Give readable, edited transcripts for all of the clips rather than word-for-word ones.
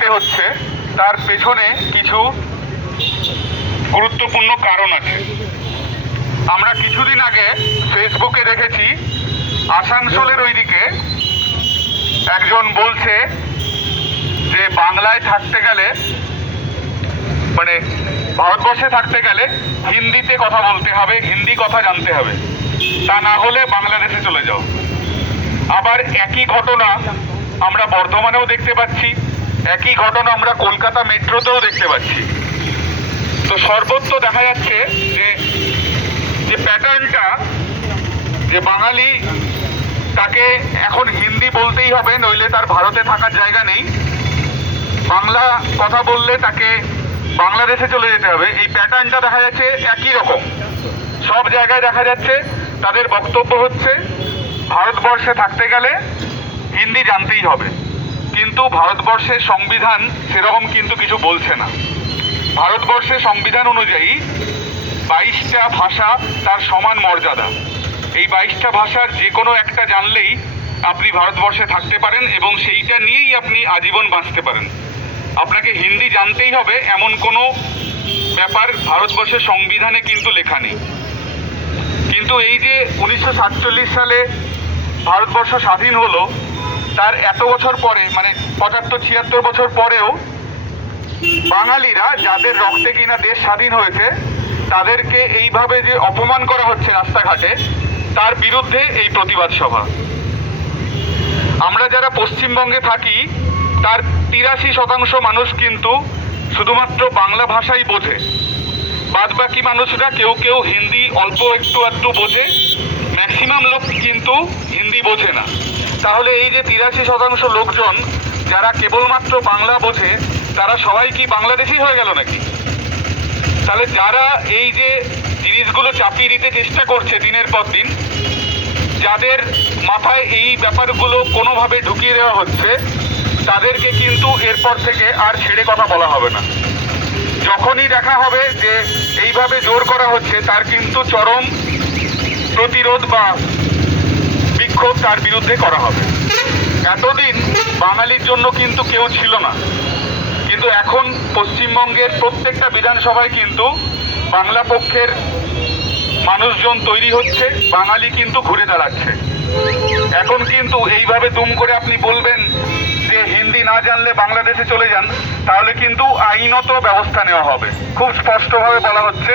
করতে হচ্ছে তার পেছনে কিছু গুরুত্বপূর্ণ কারণ আছে। আমরা কিছুদিন আগে ফেসবুকে দেখেছি আসানসোলের ওইদিকে একজন বলছে যে বাংলায় থাকতে গেলে, মানে ভারতবর্ষে থাকতে গেলে হিন্দিতে কথা বলতে হবে, হিন্দি কথা জানতে হবে, তা না হলে বাংলাদেশে চলে যাও। আবার একই ঘটনা আমরা বর্ধমানেও দেখতে পাচ্ছি, একই ঘটনা আমরা কলকাতা মেট্রোতেও দেখতে পাচ্ছি। তো সর্বত্র দেখা যাচ্ছে যে প্যাটার্নটা, যে বাঙালি তাকে এখন হিন্দি বলতেই হবে, নইলে তার ভারতে থাকার জায়গা নেই, বাংলা কথা বললে তাকে বাংলাদেশে চলে যেতে হবে, এই প্যাটার্নটা দেখা যাচ্ছে একই রকম সব জায়গায় দেখা যাচ্ছে। তাদের বক্তব্য হচ্ছে ভারতবর্ষে থাকতে গেলে হিন্দি জানতেই হবে, কিন্তু ভারতবর্ষের সংবিধান সেরকম কিন্তু কিছু বলছে না। ভারতবর্ষের সংবিধান অনুযায়ী 22টা ভাষা তার সমান মর্যাদা। এই 22টা ভাষার যে কোনো একটা জানলেই আপনি ভারতবর্ষে থাকতে পারেন এবং সেইটা নিয়েই আপনি আজীবন বাঁচতে পারেন। আপনাকে হিন্দি জানতেই হবে এমন কোনো ব্যাপার ভারতবর্ষের সংবিধানে কিন্তু লেখা নেই। কিন্তু এই যে 1947 সালে ভারতবর্ষ স্বাধীন হলো, তার এত বছর পরে, মানে 75-76 বছর পরেও বাঙালিরা, যাদের রক্তে কিনা দেশ স্বাধীন হয়েছে, তাদেরকে এইভাবে যে অপমান করা হচ্ছে রাস্তাঘাটে, তার বিরুদ্ধে এই প্রতিবাদ সভা। আমরা যারা পশ্চিমবঙ্গে থাকি তার 83% মানুষ কিন্তু শুধুমাত্র বাংলা ভাষাই বোঝে, বাদ বাকি মানুষরা কেউ কেউ হিন্দি অল্প একটু আধটু বোঝে, ম্যাক্সিমাম লোক কিন্তু হিন্দি বোঝে না। তাহলে এই যে 83% লোকজন যারা কেবলমাত্র বাংলা বোঝে, তারা সবাই কি বাংলাদেশি হয়ে গেল নাকি? তাহলে যারা এই যে জিনিসগুলো চাপিয়ে দিতে চেষ্টা করছে দিনের পর দিন, যাদের মাথায় এই ব্যাপারগুলো কোনোভাবে ঢুকিয়ে দেওয়া হচ্ছে, তাদেরকে কিন্তু এরপর থেকে আর ছেড়ে কথা বলা হবে না। যখনই দেখা হবে যে এইভাবে জোর করা হচ্ছে, তার কিন্তু চরম প্রতিরোধ বা বিক্ষোভ তার বিরুদ্ধে করা হবে। এতদিন বাঙালির জন্য কিন্তু কেউ ছিল না, কিন্তু এখন পশ্চিমবঙ্গের প্রত্যেকটা বিধানসভায় কিন্তু বাংলা পক্ষের মানুষজন তৈরি হচ্ছে, বাঙালি কিন্তু ঘুরে দাঁড়াচ্ছে। এখন কিন্তু এইভাবে দুম করে আপনি বলবেন যে হিন্দি না জানলে বাংলাদেশে চলে যান, তাহলে কিন্তু আইনত ব্যবস্থা নেওয়া হবে। খুব স্পষ্টভাবে বলা হচ্ছে,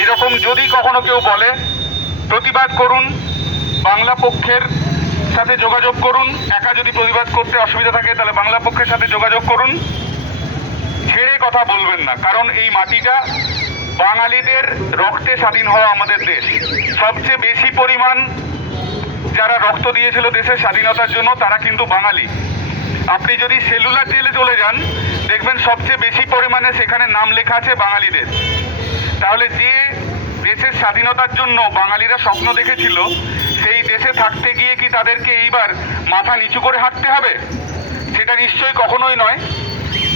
এইরকম যদি কখনো কেউ বলে, প্রতিবাদ করুন, বাংলা পক্ষের সাথে যোগাযোগ করুন। একা যদি প্রতিবাদ করতে অসুবিধা থাকে তাহলে বাংলা পক্ষের সাথে যোগাযোগ করুন, ছেড়ে কথা বলবেন না। কারণ এই মাটিটা বাঙালিদের রক্তে স্বাধীন হওয়া আমাদের দেশ। সবচেয়ে বেশি পরিমাণ যারা রক্ত দিয়েছিল দেশের স্বাধীনতার জন্য, তারা কিন্তু বাঙালি। আপনি যদি সেলুলার জেলে চলে যান, দেখবেন সবচেয়ে বেশি পরিমাণে সেখানে নাম লেখা আছে বাঙালিদের। তাহলে যে দেশের স্বাধীনতার জন্য বাঙালিরা স্বপ্ন দেখেছিল, সেই দেশে থাকতে গিয়ে কি তাদেরকে এইবার মাথা নিচু করে হাঁটতে হবে? সেটা নিশ্চয়ই কখনোই নয়।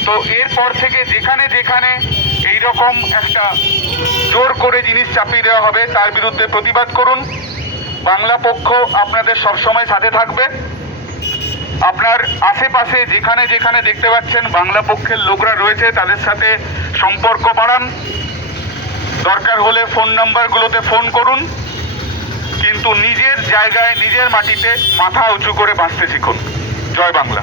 তো এরপর থেকে যেখানে যেখানে এইরকম একটা জোর করে জিনিস চাপিয়ে দেওয়া হবে, তার বিরুদ্ধে প্রতিবাদ করুন। বাংলা পক্ষ আপনাদের সবসময় সাথে থাকবে। আপনার আশেপাশে যেখানে যেখানে দেখতে পাচ্ছেন বাংলা পক্ষের লোকরা রয়েছে, তাদের সাথে সম্পর্ক বাড়ান। দরকার হলে ফোন নাম্বারগুলোতে ফোন করুন, কিন্তু নিজের জায়গায় নিজের মাটিতে মাথা উঁচু করে বাঁচতে শিখুন। জয় বাংলা।